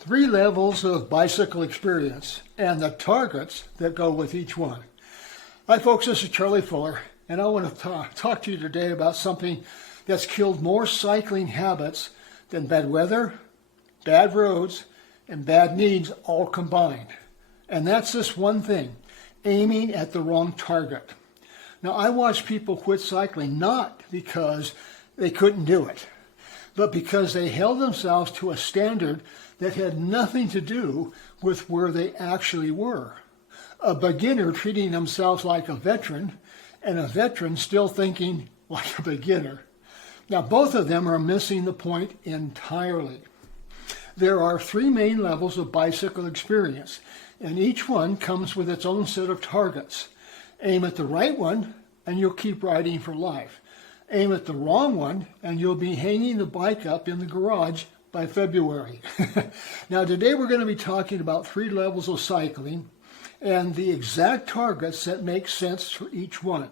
Three levels of bicycle experience and the targets that go with each one. Hi folks, this is Charlie Fuller, and I want to talk to you today about something that's killed more cycling habits than bad weather, bad roads, and bad needs all combined. And that's this one thing, aiming at the wrong target. Now, I watch people quit cycling not because they couldn't do it, but because they held themselves to a standard that had nothing to do with where they actually were. A beginner treating themselves like a veteran, and a veteran still thinking like a beginner. Now, both of them are missing the point entirely. There are three main levels of bicycle experience, and each one comes with its own set of targets. Aim at the right one, and you'll keep riding for life. Aim at the wrong one, and you'll be hanging the bike up in the garage by February. Now, today we're going to be talking about three levels of cycling and the exact targets that make sense for each one.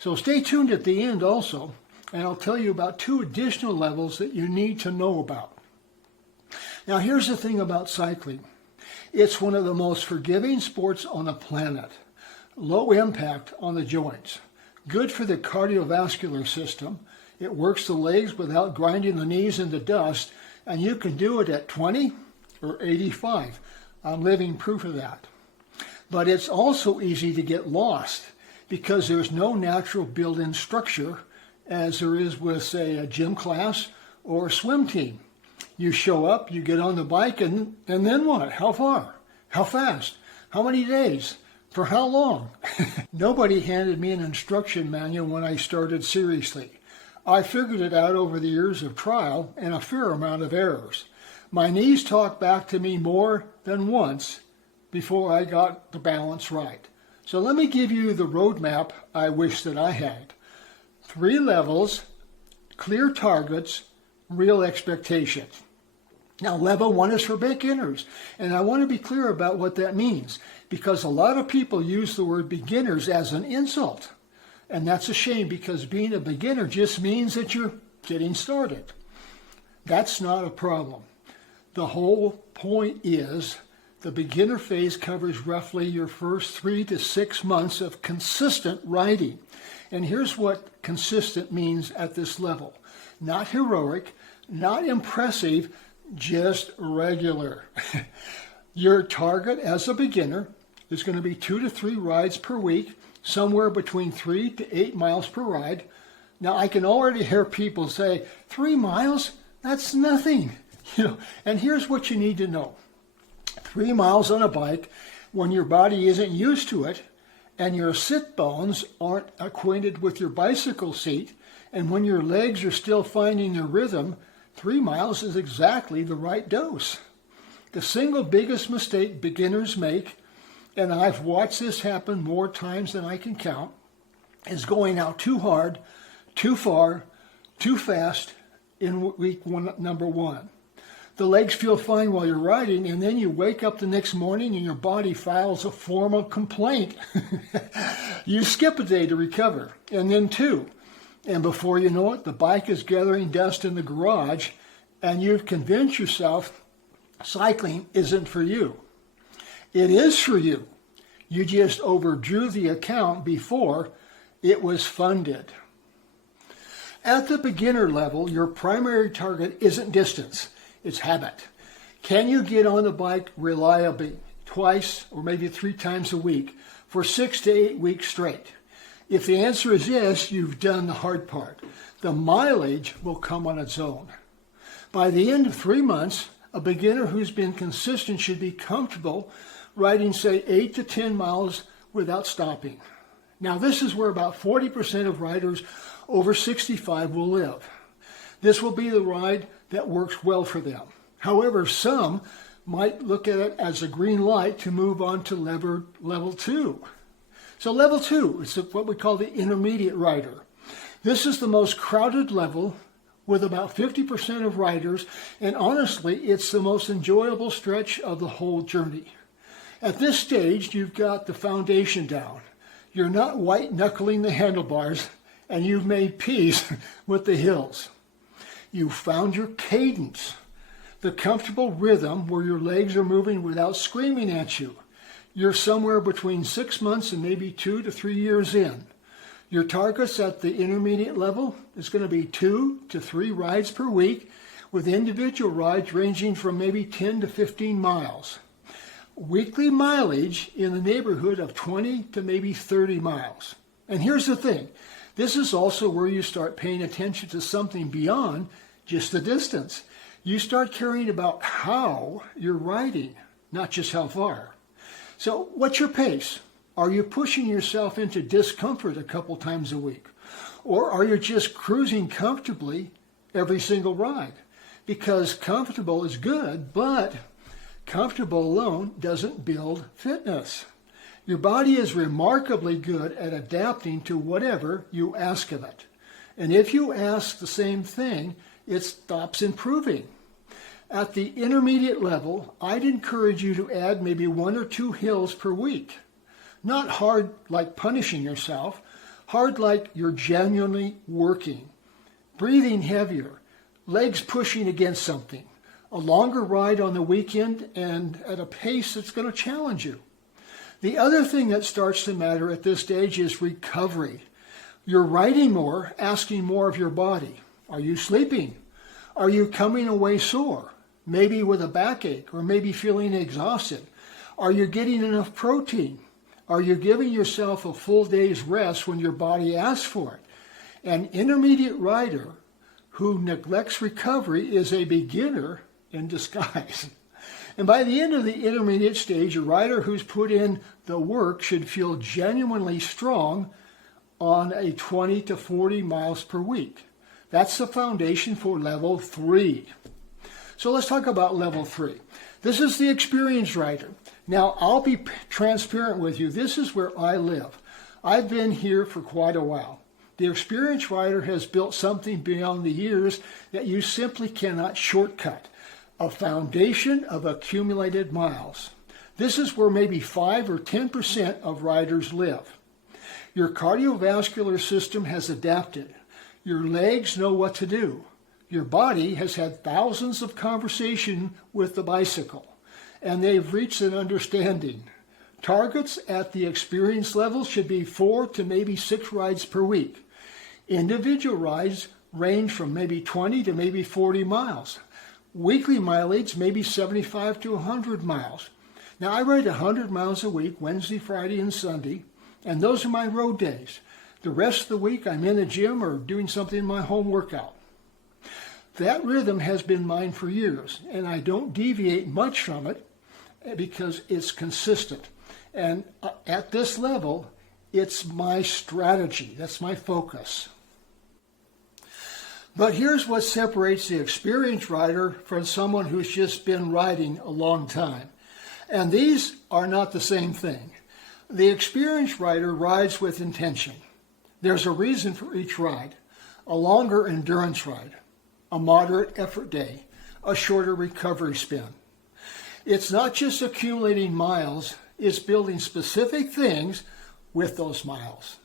So stay tuned at the end also, and I'll tell you about two additional levels that you need to know about. Now, here's the thing about cycling. It's one of the most forgiving sports on the planet. Low impact on the joints. Good for the cardiovascular system. It works the legs without grinding the knees into dust, and you can do it at 20 or 85. I'm living proof of that. But it's also easy to get lost because there's no natural built-in structure as there is with, say, a gym class or a swim team. You show up, you get on the bike, and then what? How far? How fast? How many days? For how long? Nobody handed me an instruction manual when I started seriously. I figured it out over the years of trial and a fair amount of errors. My knees talked back to me more than once before I got the balance right. So let me give you the roadmap I wish that I had. Three levels, clear targets, real expectations. Now, level one is for beginners, and I want to be clear about what that means, because a lot of people use the word beginners as an insult, and that's a shame because being a beginner just means that you're getting started. That's not a problem. The whole point is the beginner phase covers roughly your first 3 to 6 months of consistent riding, and here's what consistent means at this level. Not heroic, not impressive, just regular. Your target as a beginner is going to be 2 to 3 rides per week, somewhere between 3 to 8 miles per ride. Now, I can already hear people say, 3 miles? That's nothing. And here's what you need to know. 3 miles on a bike, when your body isn't used to it, and your sit bones aren't acquainted with your bicycle seat, and when your legs are still finding their rhythm, 3 miles is exactly the right dose. The single biggest mistake beginners make, and I've watched this happen more times than I can count, is going out too hard, too far, too fast in number one. The legs feel fine while you're riding, and then you wake up the next morning and your body files a formal complaint. You skip a day to recover, and then 2. And before you know it, the bike is gathering dust in the garage, and you've convinced yourself cycling isn't for you. It is for you. You just overdrew the account before it was funded. At the beginner level, your primary target isn't distance, it's habit. Can you get on the bike reliably, twice or maybe 3 times a week, for 6 to 8 weeks straight? If the answer is yes, you've done the hard part. The mileage will come on its own. By the end of 3 months, a beginner who's been consistent should be comfortable riding, say, 8 to 10 miles without stopping. Now, this is where about 40% of riders over 65 will live. This will be the ride that works well for them. However, some might look at it as a green light to move on to level 2. So level 2 is what we call the intermediate rider. This is the most crowded level with about 50% of riders, and honestly, it's the most enjoyable stretch of the whole journey. At this stage, you've got the foundation down. You're not white-knuckling the handlebars, and you've made peace with the hills. You've found your cadence. The comfortable rhythm where your legs are moving without screaming at you. You're somewhere between 6 months and maybe 2 to 3 years in. Your targets at the intermediate level is going to be 2 to 3 rides per week, with individual rides ranging from maybe 10 to 15 miles. Weekly mileage in the neighborhood of 20 to maybe 30 miles. And here's the thing, this is also where you start paying attention to something beyond just the distance. You start caring about how you're riding, not just how far. So what's your pace? Are you pushing yourself into discomfort a couple times a week? Or are you just cruising comfortably every single ride? Because comfortable is good, but comfortable alone doesn't build fitness. Your body is remarkably good at adapting to whatever you ask of it. And if you ask the same thing, it stops improving. At the intermediate level, I'd encourage you to add maybe 1 or 2 hills per week. Not hard like punishing yourself, hard like you're genuinely working. Breathing heavier, legs pushing against something. A longer ride on the weekend and at a pace that's going to challenge you. The other thing that starts to matter at this stage is recovery. You're riding more, asking more of your body. Are you sleeping? Are you coming away sore? Maybe with a backache or maybe feeling exhausted? Are you getting enough protein? Are you giving yourself a full day's rest when your body asks for it? An intermediate rider who neglects recovery is a beginner in disguise. And by the end of the intermediate stage, a rider who's put in the work should feel genuinely strong on a 20 to 40 miles per week. That's the foundation for level 3. So let's talk about level 3. This is the experienced rider. Now, I'll be transparent with you. This is where I live. I've been here for quite a while. The experienced rider has built something beyond the years that you simply cannot shortcut. A foundation of accumulated miles. This is where maybe 5 or 10% of riders live. Your cardiovascular system has adapted. Your legs know what to do. Your body has had thousands of conversations with the bicycle, and they've reached an understanding. Targets at the experience level should be 4 to maybe 6 rides per week. Individual rides range from maybe 20 to maybe 40 miles. Weekly mileage, maybe 75 to 100 miles. Now, I ride 100 miles a week, Wednesday, Friday, and Sunday, and those are my road days. The rest of the week, I'm in the gym or doing something in my home workout. That rhythm has been mine for years, and I don't deviate much from it because it's consistent. And at this level, it's my strategy. That's my focus. But here's what separates the experienced rider from someone who's just been riding a long time. And these are not the same thing. The experienced rider rides with intention. There's a reason for each ride. A longer endurance ride, a moderate effort day, a shorter recovery spin. It's not just accumulating miles, it's building specific things with those miles.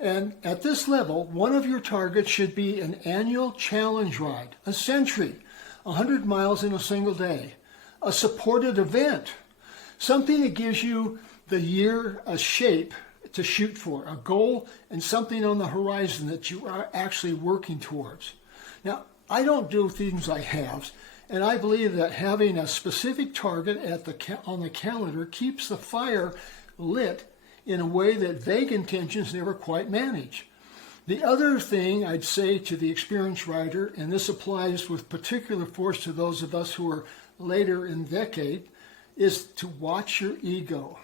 And at this level, one of your targets should be an annual challenge ride, a century, 100 miles in a single day, a supported event, something that gives you the year a shape to shoot for, a goal and something on the horizon that you are actually working towards. Now, I don't do things like halves, and I believe that having a specific target on the calendar keeps the fire lit in a way that vague intentions never quite manage. The other thing I'd say to the experienced rider, and this applies with particular force to those of us who are later in the decade, is to watch your ego.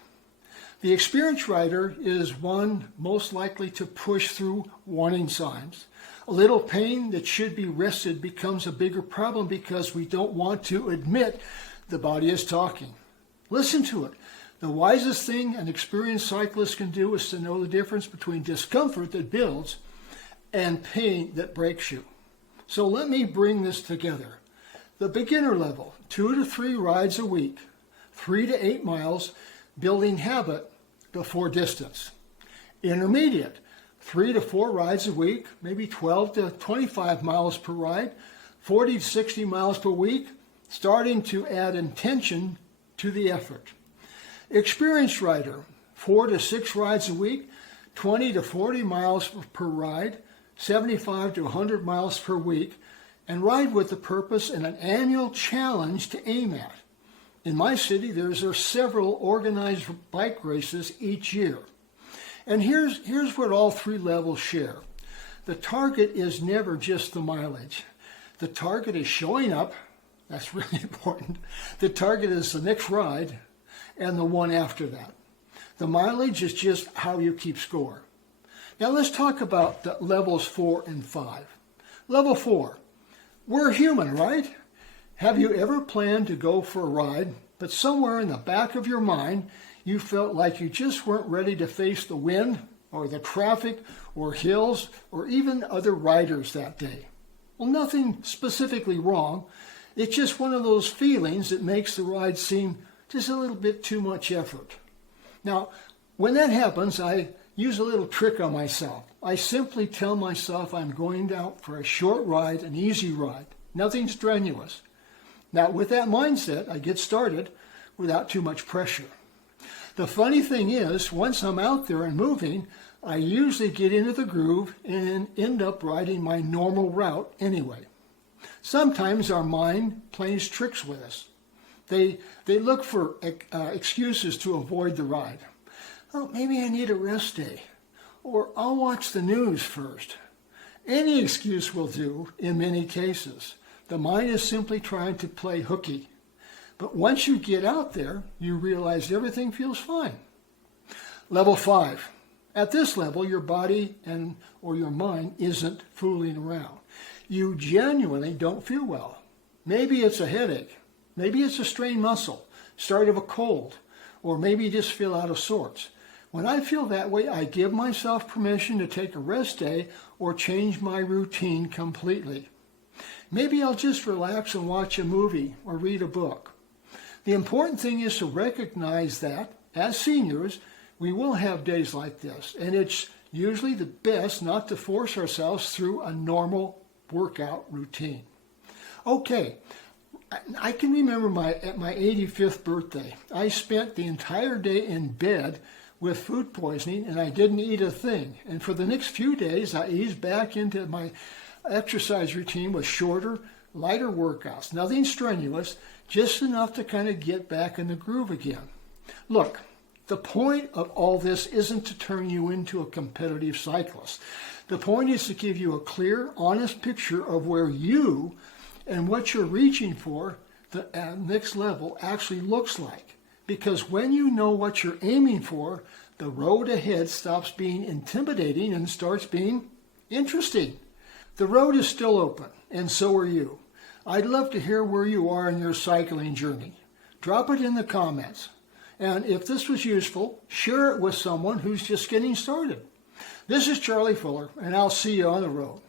The experienced rider is one most likely to push through warning signs. A little pain that should be rested becomes a bigger problem because we don't want to admit the body is talking. Listen to it. The wisest thing an experienced cyclist can do is to know the difference between discomfort that builds and pain that breaks you. So let me bring this together. The beginner level, 2 to 3 rides a week, 3 to 8 miles, building habit before distance. Intermediate, 3 to 4 rides a week, maybe 12 to 25 miles per ride, 40 to 60 miles per week, starting to add intention to the effort. Experienced rider, 4 to 6 rides a week, 20 to 40 miles per ride, 75 to 100 miles per week, and ride with the purpose and an annual challenge to aim at. In my city, there are several organized bike races each year. And here's what all 3 levels share. The target is never just the mileage. The target is showing up. That's really important. The target is the next ride and the one after that. The mileage is just how you keep score. Now let's talk about the levels 4 and 5. Level 4. We're human, right? Have you ever planned to go for a ride, but somewhere in the back of your mind, you felt like you just weren't ready to face the wind or the traffic or hills or even other riders that day? Well, nothing specifically wrong. It's just one of those feelings that makes the ride seem just a little bit too much effort. Now, when that happens, I use a little trick on myself. I simply tell myself I'm going out for a short ride, an easy ride, nothing strenuous. Now, with that mindset, I get started without too much pressure. The funny thing is, once I'm out there and moving, I usually get into the groove and end up riding my normal route anyway. Sometimes our mind plays tricks with us. They look for excuses to avoid the ride. Oh, maybe I need a rest day. Or I'll watch the news first. Any excuse will do in many cases. The mind is simply trying to play hooky. But once you get out there, you realize everything feels fine. Level 5. At this level, your body or your mind isn't fooling around. You genuinely don't feel well. Maybe it's a headache. Maybe it's a strained muscle, start of a cold, or maybe you just feel out of sorts. When I feel that way, I give myself permission to take a rest day or change my routine completely. Maybe I'll just relax and watch a movie or read a book. The important thing is to recognize that, as seniors, we will have days like this, and it's usually the best not to force ourselves through a normal workout routine. Okay, I can remember at my 85th birthday, I spent the entire day in bed with food poisoning and I didn't eat a thing. And for the next few days, I eased back into my exercise routine with shorter, lighter workouts. Nothing strenuous, just enough to kind of get back in the groove again. Look, the point of all this isn't to turn you into a competitive cyclist. The point is to give you a clear, honest picture of where you and what you're reaching for, the next level, actually looks like. Because when you know what you're aiming for, the road ahead stops being intimidating and starts being interesting. The road is still open, and so are you. I'd love to hear where you are in your cycling journey. Drop it in the comments. And if this was useful, share it with someone who's just getting started. This is Charlie Fuller, and I'll see you on the road.